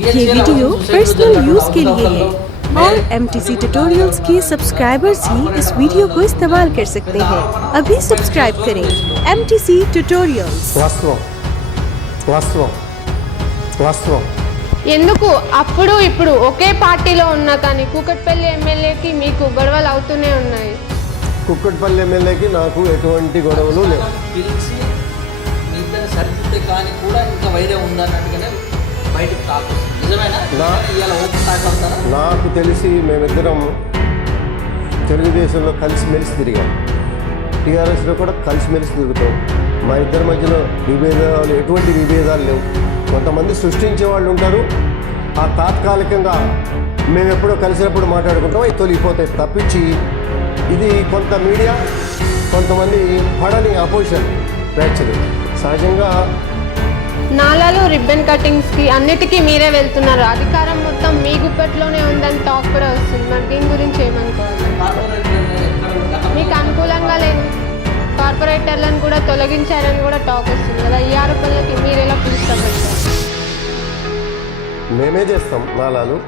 ये video personal use के लिए है और MTC ट्यूटोरियल्स के सब्सक्राइबर्स ही इस वीडियो को इस्तेमाल कर सकते हैं। अभी सब्सक्राइब करें MTC ट्यूटोरियल्स। వాస్తవం ఎందుకు అప్పుడు ఇప్పుడు ఒకే పార్టీలో ఉన్నా కానీ కూకట్పల్లి ఎమ్మెల్యేకి మీకు గొడవలు అవుతూనే ఉన్నాయి. కుక్కట్పల్లి ఎమ్మెల్యేకి నాకు ఎటువంటి గొడవలు లేవు. పిలిచి మీ ఇద్దరు సరిదిద్దే కానీ కూడా ఇంకా వైరం ఉందన్నట్టుగానే బయటకు టాక్ నిజమేనా? ఇవాళ ఓపెన్ టాక్ అవుతారా? నాకు తెలిసి మేమిద్దరం తెలుగుదేశంలో కలిసిమెలిసి తిరిగాం, టీఆర్ఎస్లో కూడా కలిసిమెలిసి తిరుగుతాం. మా ఇద్దరి మధ్యలో విభేదాలు ఎటువంటి విభేదాలు లేవు. కొంతమంది సృష్టించే వాళ్ళు ఉంటారు, ఆ తాత్కాలికంగా మేము ఎప్పుడో కలిసినప్పుడు మాట్లాడుకుంటాం, అవి తొలిగిపోతాయి తప్పించి ఇది కొంత మీడియా కొంతమంది పడని అపోజిషన్ ప్రేక్షకులు సహజంగా నాలాలో రిబ్బన్ కటింగ్స్కి అన్నిటికీ మీరే వెళ్తున్నారు. అధికారం మొత్తం మీ గుప్పట్లోనే ఉందని టాక్ కూడా వస్తుంది. మరి దీని గురించి ఏమనుకోవాలి? మీకు అనుకూలంగా లేదు, కార్పొరేటర్లను కూడా తొలగించారని కూడా టాక్ వస్తుంది కదా. ఈ ఆరోపణలకి మీరు ఎలా పిలుస్తారు? మేమే చేస్తాం నాలాలు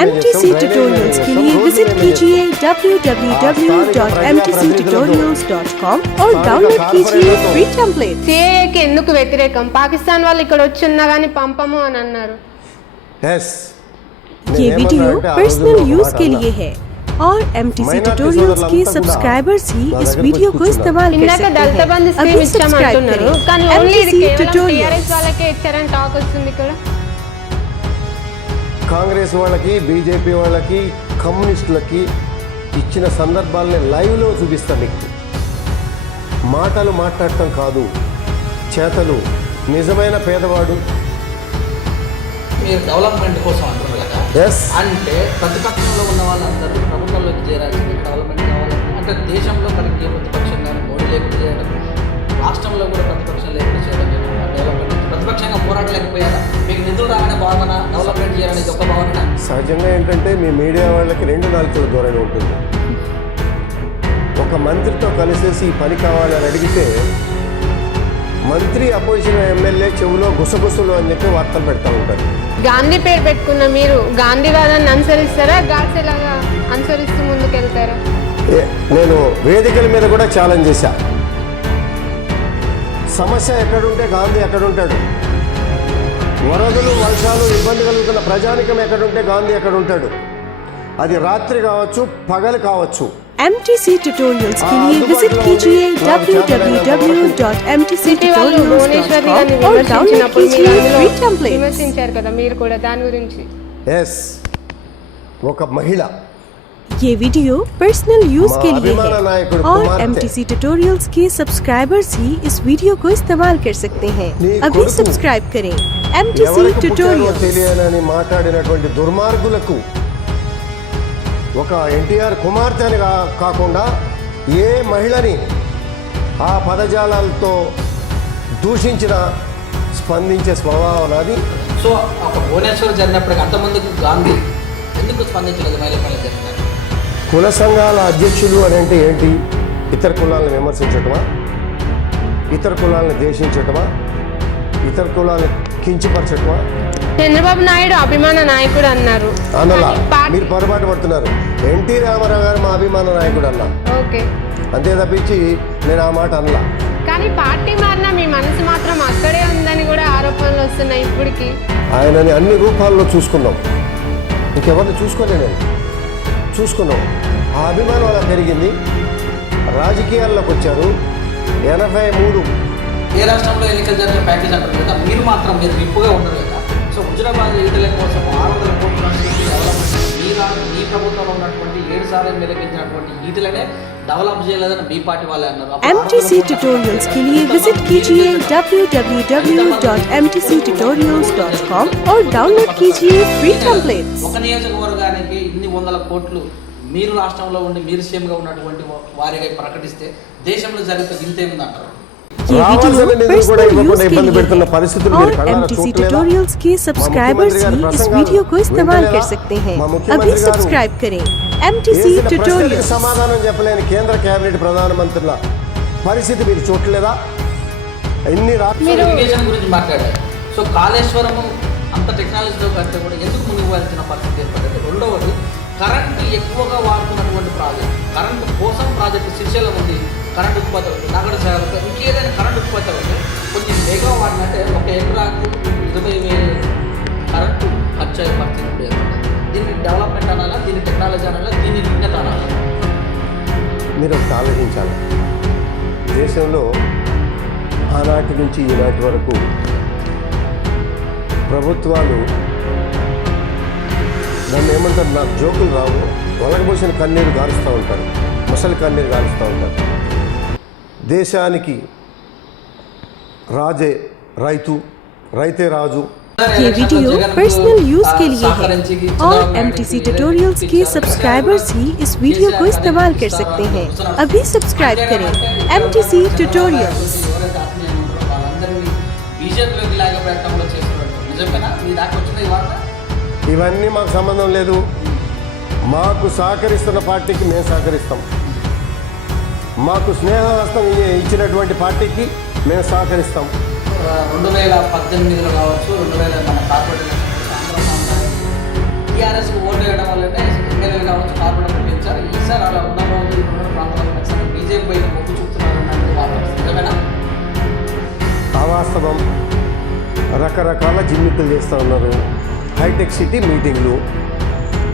MTC ट्यूटोरियल्स के लिए विजिट कीजिए www.mtctutorials.com और डाउनलोड कीजिए फ्री टेम्पलेट। CAA కి ఎందుకు వ్యతిరేకం? పాకిస్తాన్ వాళ్ళు ఇక్కడ వచ్చి ఉన్నా కానీ పంపము అని అన్నారు. ये वीडियो पर्सनल यूज के लिए है और MTC ट्यूटोरियल्स के सब्सक्राइबर्स ही इस वीडियो को इस्तेमाल कर ఇందాక దళిత सकते బంధు हैं। స్కీమ్ अभी ఇచ్చామంటున్నారు सब्सक्राइब కానీ करें ఓన్లీ ఇది MTC కేవలం ट्यूटोरियल्स। టీఆర్ఎస్ వాళ్ళకే ఇచ్చారని టాక్ వస్తుంది ఇక్కడ. కాంగ్రెస్ వాళ్ళకి, బీజేపీ వాళ్ళకి, కమ్యూనిస్టులకి ఇచ్చిన సందర్భాలని లైవ్లో చూపిస్తాను మీకు. మాటలు మాట్లాడటం కాదు, చేతలు. నిజమైన పేదవాడు మీరు డెవలప్మెంట్ కోసం అంటున్నారు కదా. అంటే ప్రతిపక్షంలో ఉన్న వాళ్ళందరూ ప్రభుత్వంలోకి చేరాల్సింది డెవలప్మెంట్ కావాలంటే, అంటే దేశంలో మనకి ప్రతిపక్షం కానీ మోడీ లేకుండా చేయడం, రాష్ట్రంలో కూడా ప్రతిపక్షం లేకుండా చేయడం, డెవలప్మెంట్ ప్రతిపక్షంగా పోరాడలేకపోయారా? మీకు నిధులు రావనే భావన, డెవలప్మెంట్ చేయాలని ఒక భావన. సహజంగా ఏంటంటే మీ మీడియా వాళ్ళకి 2 నాలుకల ధోరణి ఉంటుంది. ఒక మంత్రితో కలిసేసి ఈ పని కావాలని అడిగితే మంత్రి అపోజిషన్ ఎమ్మెల్యే చెవులో గుసగుసలు అని చెప్పి వార్తలు పెడతా ఉంటారు. గాంధీ పేరు పెట్టుకున్న మీరు గాంధీవాదాన్ని అనుసరిస్తారా, గాడ్సేలాగా అనుసరిస్తూ ముందుకెళ్తారా? నేను వేదికల మీద కూడా ఛాలెంజ్ చేశా. సమస్య ఎక్కడుంటే గాంధీ ఎక్కడుంటాడు, వరదలు వర్షాలు ఇబ్బంది కలుగుతున్న ప్రజానికం ఎక్కడుంటే గాంధీ ఎక్కడుంటాడు. అది రాత్రి కావచ్చు, పగలు కావచ్చు. MTC ट्यूटोरियल्स के लिए विजिट कीजिए www.mtctutorials.com और डाउनलोड कीजिए फ्री टेम्पलेट। విమర్శించారు కదా మీరు కూడా దాని గురించి. ఒక మహిళ ये वीडियो पर्सनल यूज के लिए है और MTC ट्यूटोरियल्स के सब्सक्राइबर्स ही इस वीडियो को इस्तेमाल कर सकते हैं। अभी सब्सक्राइब करें MTC ट्यूटोरियल्स। తెలియని మాట్లాడినటువంటి దుర్మార్గులకు ఒక ఎన్టీఆర్ కుమార్తె అని కాకుండా ఏ మహిళని ఆ పదజాలాలతో దూషించిన స్పందించే స్వభావం నాది. సో ఒక భువనేశ్వర్ జరిగినప్పటికీ అంతమందికి గాంధీ ఎందుకు స్పందించలేదు? మహిళ జరిగినారు. కుల సంఘాల అధ్యక్షులు అని అంటే ఏంటి? ఇతర కులాలను విమర్శించటమా, ఇతర కులాలను ద్వేషించటమా, ఇతర కులాలను కించపరచటమా? చంద్రబాబు నాయుడు అభిమాన నాయకుడు అన్నారు. అనలా, మీరు పొరపాటు పడుతున్నారు. ఎన్టీ రామారావు గారు మా అభిమాన నాయకుడు అన్నా, ఓకే, అంతే తప్పించి నేను ఆ మాట అనలా. కానీ పార్టీ మారినా మీ మనసు మాత్రం అక్కడే ఉందని కూడా ఆరోపణలు వస్తున్నాయి ఇప్పటికి. ఆయనని అన్ని రూపాల్లో చూసుకున్నాం, ఇంకెవరిని చూసుకోలేను. చూసుకున్నాం. ఆ అభిమానం అలా పెరిగింది. రాజకీయాల్లోకి వచ్చారు. 83 ఏ రాష్ట్రంలో ఎన్నికలు జరిగిన ప్యాకేజ్ అంటారు కదా, మీరు మాత్రం మీరు విప్పుగా ఉండరు కదా. సో హుజరాబాద్ ఈటల కోసం 600 కోట్ల మీ ప్రభుత్వంలో ఉన్నటువంటి 7 సార్లు ఎమ్మెల్యేకి ఇచ్చినటువంటి ఈటలనే డెవలప్ చేయలేదని మీ పార్టీ వాళ్ళే అన్నారు. MTC ट्यूटोरियल्स के लिए विजिट कीजिए www.mtctutorials.com और डाउनलोड कीजिए फ्री टेम्पलेट। ఒక నియోజకవర్గానికి ఇన్ని 100 కోట్లు మీరు రాష్ట్రంలో ఉండి మీరు సీఎంగా ఉన్నటువంటి వారిగా ప్రకటిస్తే దేశంలో జరిగితే ఇంతేముంది అంటారు? ये वीडियो पर्सनल यूज के लिए है और MTC ट्यूटोरियल्स के सब्सक्राइबर्स ही इस वीडियो को इस्तेमाल कर सकते हैं। अभी सब्सक्राइब करें MTC ट्यूटोरियल्स। సమాధానం చెప్పలేని కేంద్ర కేబినెట్ ప్రధానమంత్రుల పరిస్థితి మీరు చూడలేదా? మీరు ఇరిగేషన్ గురించి మాట్లాడారు. సో కాళేశ్వరము అంత టెక్నాలజీతో కంటే కూడా ఎందుకు ముందుకు వెళ్తున్న పరిస్థితి ఏర్పడింది. రెండవది కరెంటు ఎక్కువగా వాడుతున్నటువంటి ప్రాజెక్ట్, కరెంటు కోసం ప్రాజెక్టు శ్రీశైలం ఉంది, కరెంటు ఉత్పత్తి అవుతుంది, నగర సేవలు ఇంకేదైనా కరెంటు ఉత్పత్తి అవుతుంది. కొన్ని మెగా వాడినంటే 1 ఎకరాకు 20,000 కరెంటు ఖర్చు అయ్యే పరిస్థితి ఏర్పడింది. దీన్ని డెవలప్మెంట్ అనాలా, దీన్ని టెక్నాలజీ అనాలా, దీన్ని విజ్ఞత అనాలా? మీరు ఒకటి ఆలోచించాలి. దేశంలో ఆనాటి నుంచి ఈనాటి వరకు ప్రభుత్వాలు నన్ను ఏమంటారు, నాకు జోకులు రావు, వలగబోసిన కన్నీరు గారుస్తూ ఉంటారు, ముసలి కన్నీరు గారుస్తూ ఉంటారు. దేశానికి రాజే రైతు, రైతే రాజు. ये वीडियो पर्सनल यूज के लिए है और MTC ट्यूटोरियल्स के सब्सक्राइबर्स ही इस वीडियो को इस्तेमाल कर सकते हैं। अभी सब्सक्राइब करें MTC ट्यूटोरियल्स। ఇవన్నీ మాకు సంబంధం లేదు. మాకు సహకరిస్తున్న పార్టీకి మేము సహకరిస్తాం. మాకు స్నేహహస్తం ఇచ్చినటువంటి పార్టీకి మేము సహకరిస్తాం. 2018లో కావచ్చు, 2000 మన కార్పొరేట్ టీఆర్ఎస్కి ఓటు వేయడం వల్లనే ఎమ్మెల్యేలు కావచ్చు, కార్పొరేటర్ గెలిచారు. ఈసారి అలా ఉన్న రోజు ఇప్పుడున్న ప్రాంతాల్లో ఖచ్చితంగా బీజేపీ వైపు మొగ్గు చూపుతున్నారు అన్నది వార్త నిజమేనా? అవాస్తవం. రకరకాల జిమ్మిక్కులు చేస్తూ ఉన్నారు. హైటెక్ సిటీ మీటింగ్లు,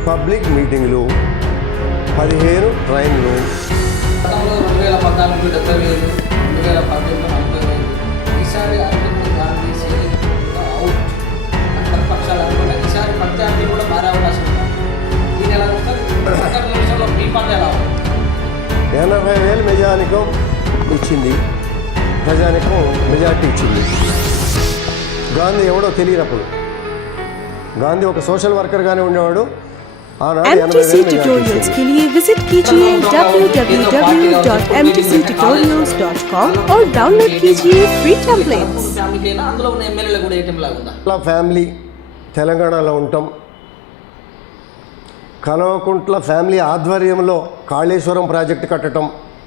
పబ్లిక్ మీటింగ్లు, 15 ట్రైన్లు. గతంలో 2014 70,000, 2018 40,000. ఈసారి గాంధీ అవుట్ ప్రతిపక్షాలు అనుకున్న ఈసారి ప్రత్యర్థి కూడా మారే అవకాశం ఉంది. దీని ఎలా చూస్తారు? నిమిషంలో మీ పంట ఎలా ఉంది? 80,000 మెజానికం ఇచ్చింది, ప్రజానికం మెజార్టీ ఇచ్చింది. గాంధీ ఎవడో తెలియనప్పుడు, గాంధీ ఒక సోషల్ వర్కర్గానే ఉండేవాడు. MTC ट्यूटोरियल्स के लिए विजिट कीजिए www.mtctutorials.com और डाउनलोड कीजिए फ्री टेम्पलेट्स। అందులో ఉన్న ఎమ్మెల్యేలు కూడా ఏటీఎం లాగా ఉందా? ఫ్యామిలీ తెలంగాణలో ఉంటాం. కల్వకుంట్ల ఫ్యామిలీ ఆధ్వర్యంలో కాళేశ్వరం ప్రాజెక్టు కట్టడం,